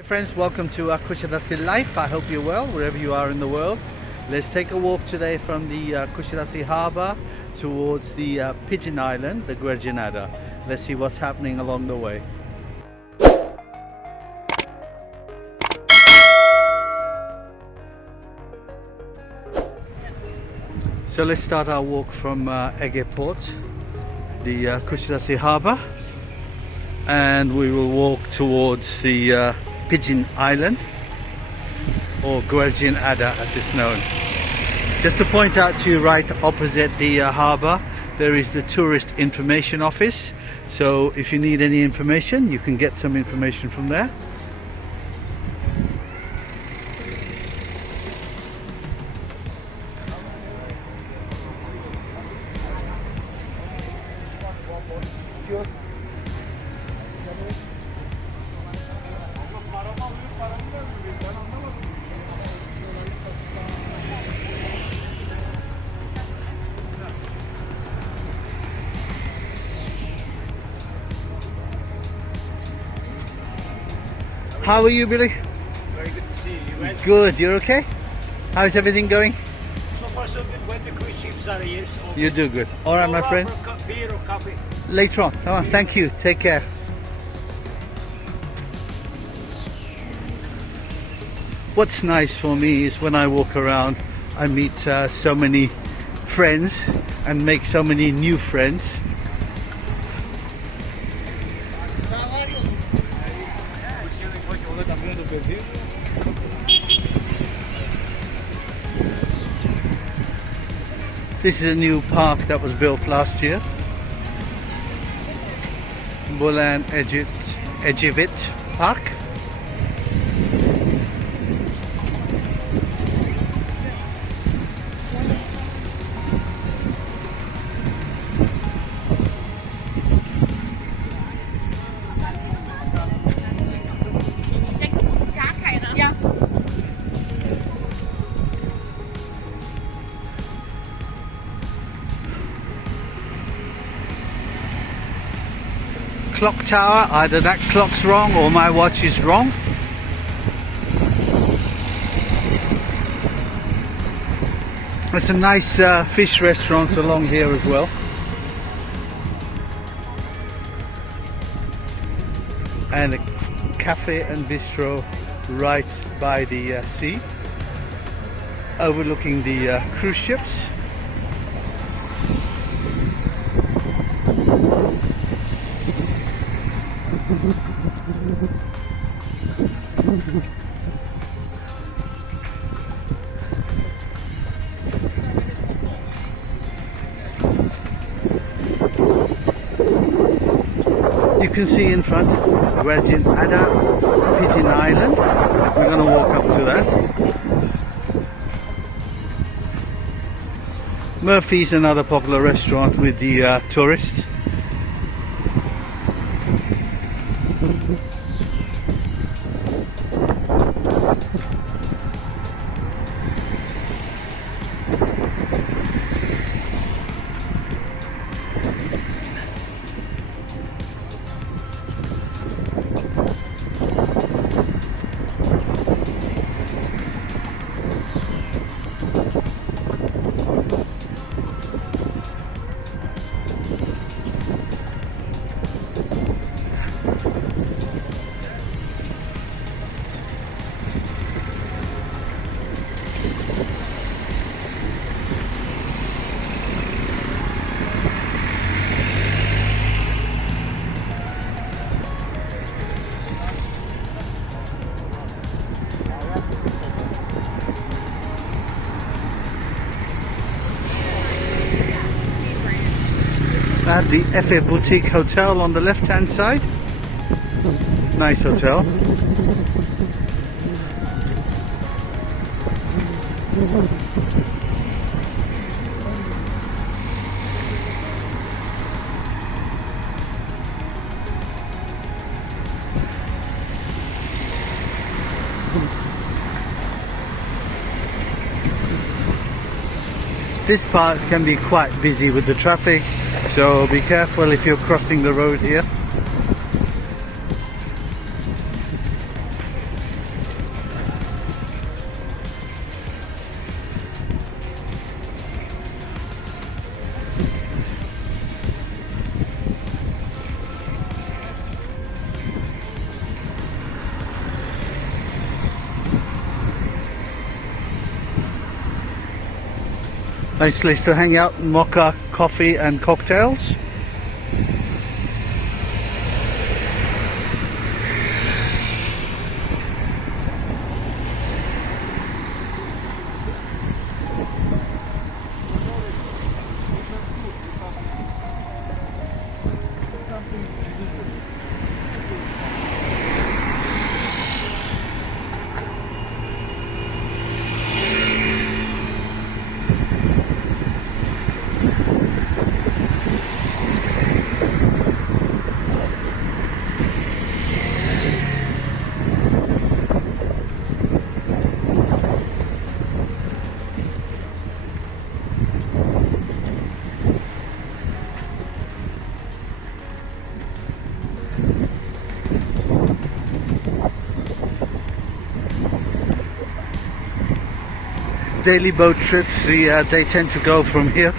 Hey friends, welcome to Kusadasi Life. I hope you're well wherever you are in the world. Let's take a walk today from the Kusadasi harbour towards the Pigeon Island, the Guerginada. Let's see what's happening along the way. So let's start our walk from Aegean port, the Kusadasi harbour, and we will walk towards the Pigeon Island, or Guerginada as it's known. Just to point out to you, right opposite the harbour there is the tourist information office, so if you need any information you can get some information from there. How are you, Billy? Very good to see you. Well, Good, you're okay? How's everything going? so far so good when the cruise ships are here. So You do good. Alright, my friend. For a cup beer or coffee. Later on. Come on, thank you. Take care. What's nice for me is when I walk around, I meet so many friends and make so many new friends. This is a new park that was built last year. Bulan Ecevit Park. Clock tower, either that clock's wrong or my watch is wrong. There's some nice fish restaurants along here as well. And a cafe and bistro right by the sea, overlooking the cruise ships. You can see in front Guerginada, Pigeon Island. We're going to walk up to that. Murphy's, another popular restaurant with the tourists. I have the Efe Boutique Hotel on the left hand side. Nice hotel. This part can be quite busy with the traffic, so be careful if you're crossing the road here. Nice place to hang out, mocha, coffee and cocktails. Daily boat trips, they tend to go from here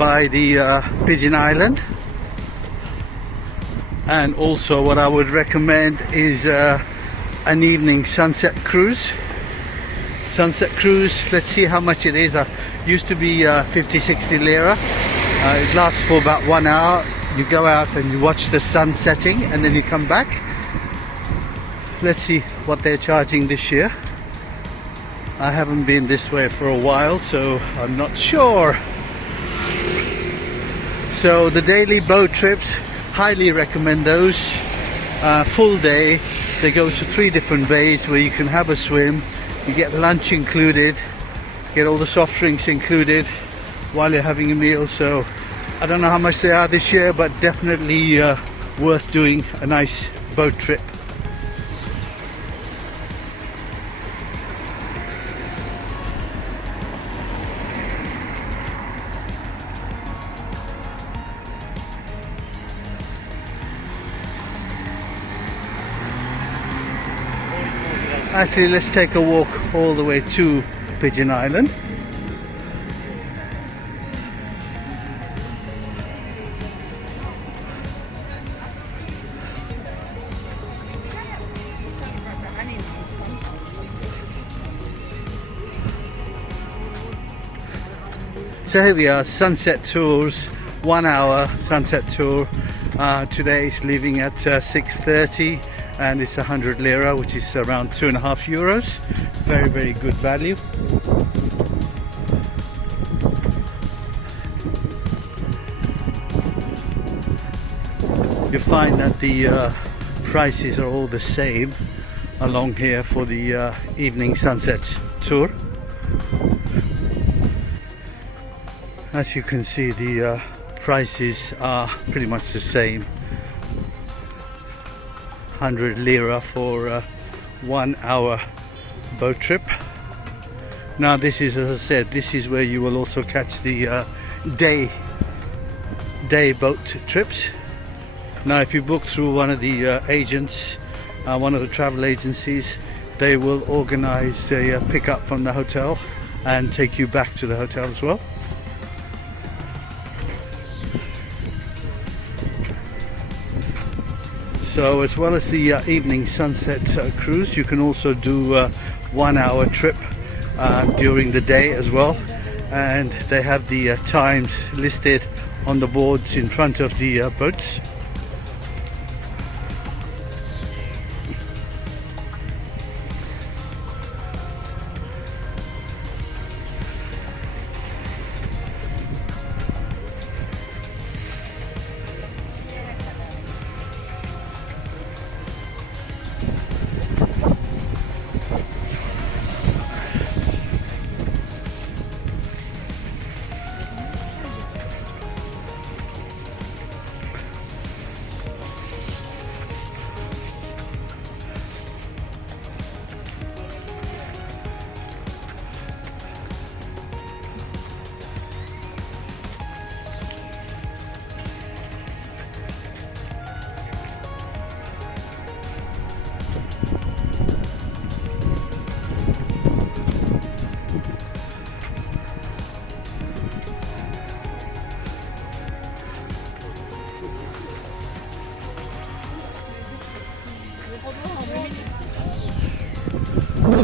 by the Pigeon Island, and also what I would recommend is an evening sunset cruise. Let's see how much it is. Used to be 50-60 lira. It lasts for about 1 hour. You go out and you watch the sun setting and then you come back. Let's see what they're charging this year. I haven't been this way for a while, so I'm not sure. So the daily boat trips, highly recommend those. Full day. They go to 3 different bays where you can have a swim. You get lunch included, get all the soft drinks included while you're having a meal. So I don't know how much they are this year, but definitely worth doing a nice boat trip. Actually, let's take a walk all the way to Pigeon Island. So here we are, sunset tours, 1 hour sunset tour. Today is leaving at 6:30. And it's 100 lira, which is around 2.5 euros. Very, very good value. You find that the prices are all the same along here for the evening sunset tour. As you can see, the prices are pretty much the same. 100 lira for a 1 hour boat trip. Now this is, as I said, this is where you will also catch the day boat trips. Now if you book through one of the agents, one of the travel agencies, they will organize a pickup from the hotel and take you back to the hotel as well. So as well as the evening sunset cruise, you can also do a 1 hour trip during the day as well, and they have the times listed on the boards in front of the boats.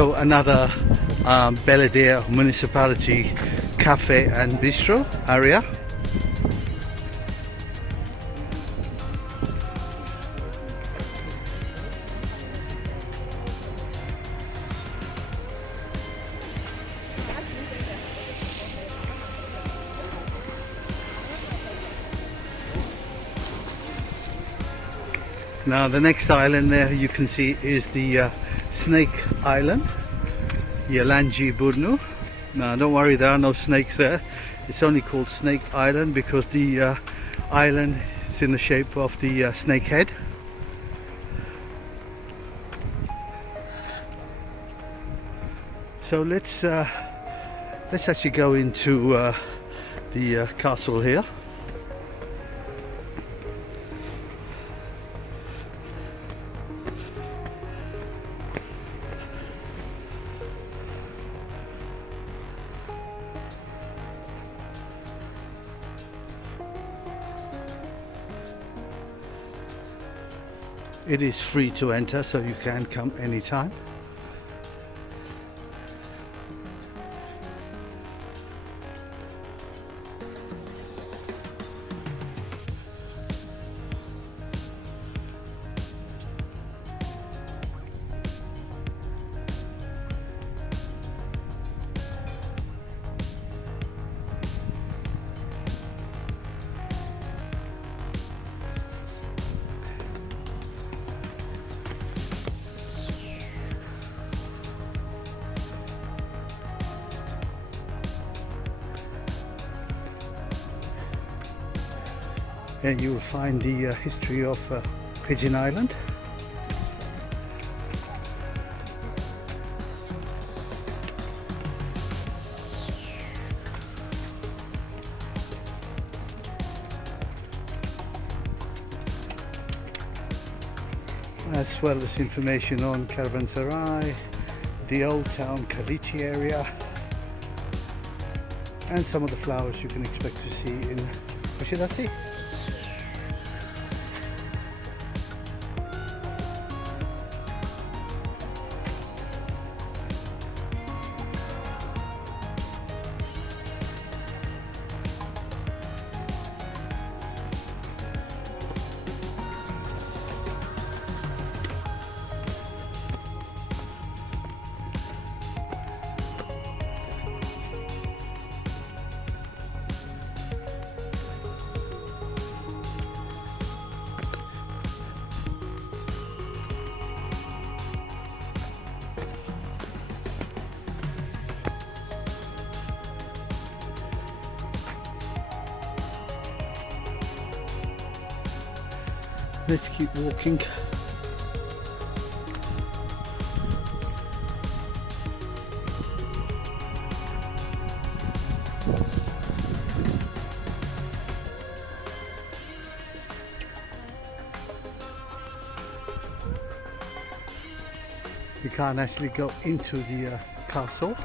So another Belediye municipality cafe and bistro area. Now the next island there you can see is the Snake Island, Yalanji Burnu. Now don't worry, there are no snakes there. It's only called Snake Island because the island is in the shape of the snake head. So let's actually go into the castle here. It is free to enter, so you can come anytime. And you will find the history of Pigeon Island. As well as information on Caravanserai, the old town Kaliti area, and some of the flowers you can expect to see in Kusadasi. Let's keep walking. You can't actually go into the castle.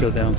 Go down.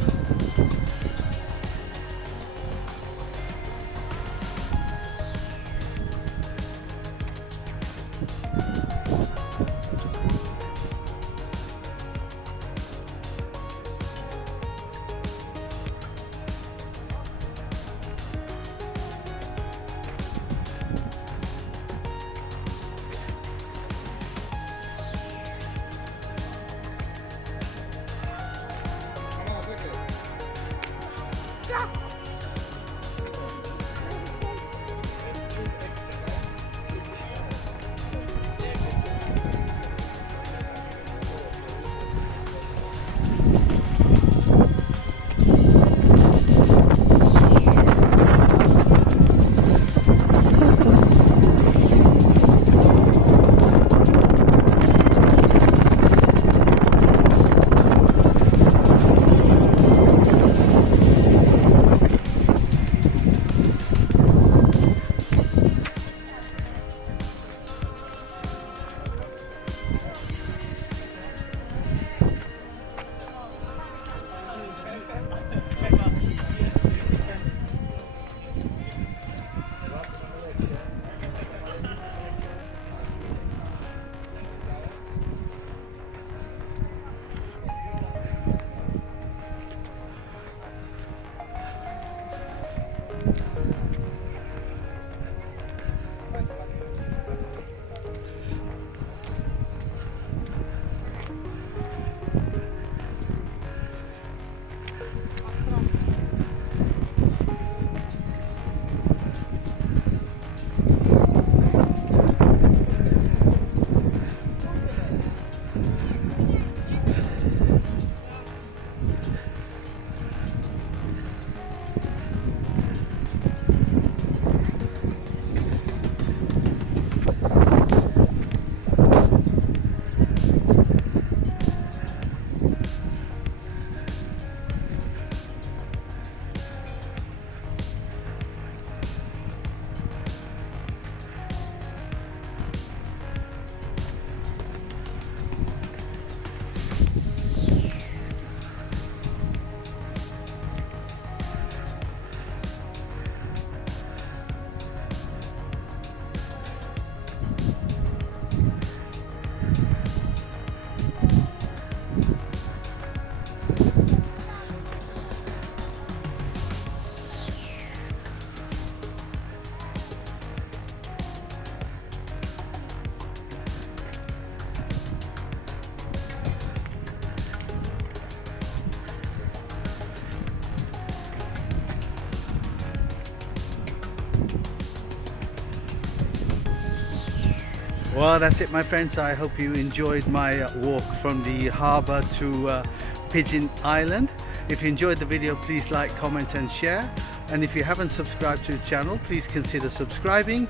Well, that's it, my friends. I hope you enjoyed my walk from the harbour to Pigeon Island. If you enjoyed the video, please like, comment and share. And if you haven't subscribed to the channel, please consider subscribing.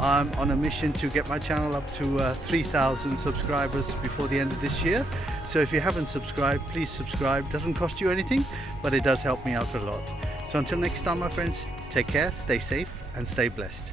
I'm on a mission to get my channel up to 3,000 subscribers before the end of this year. So if you haven't subscribed, please subscribe. Doesn't cost you anything, but it does help me out a lot. So until next time, my friends, take care, stay safe and stay blessed.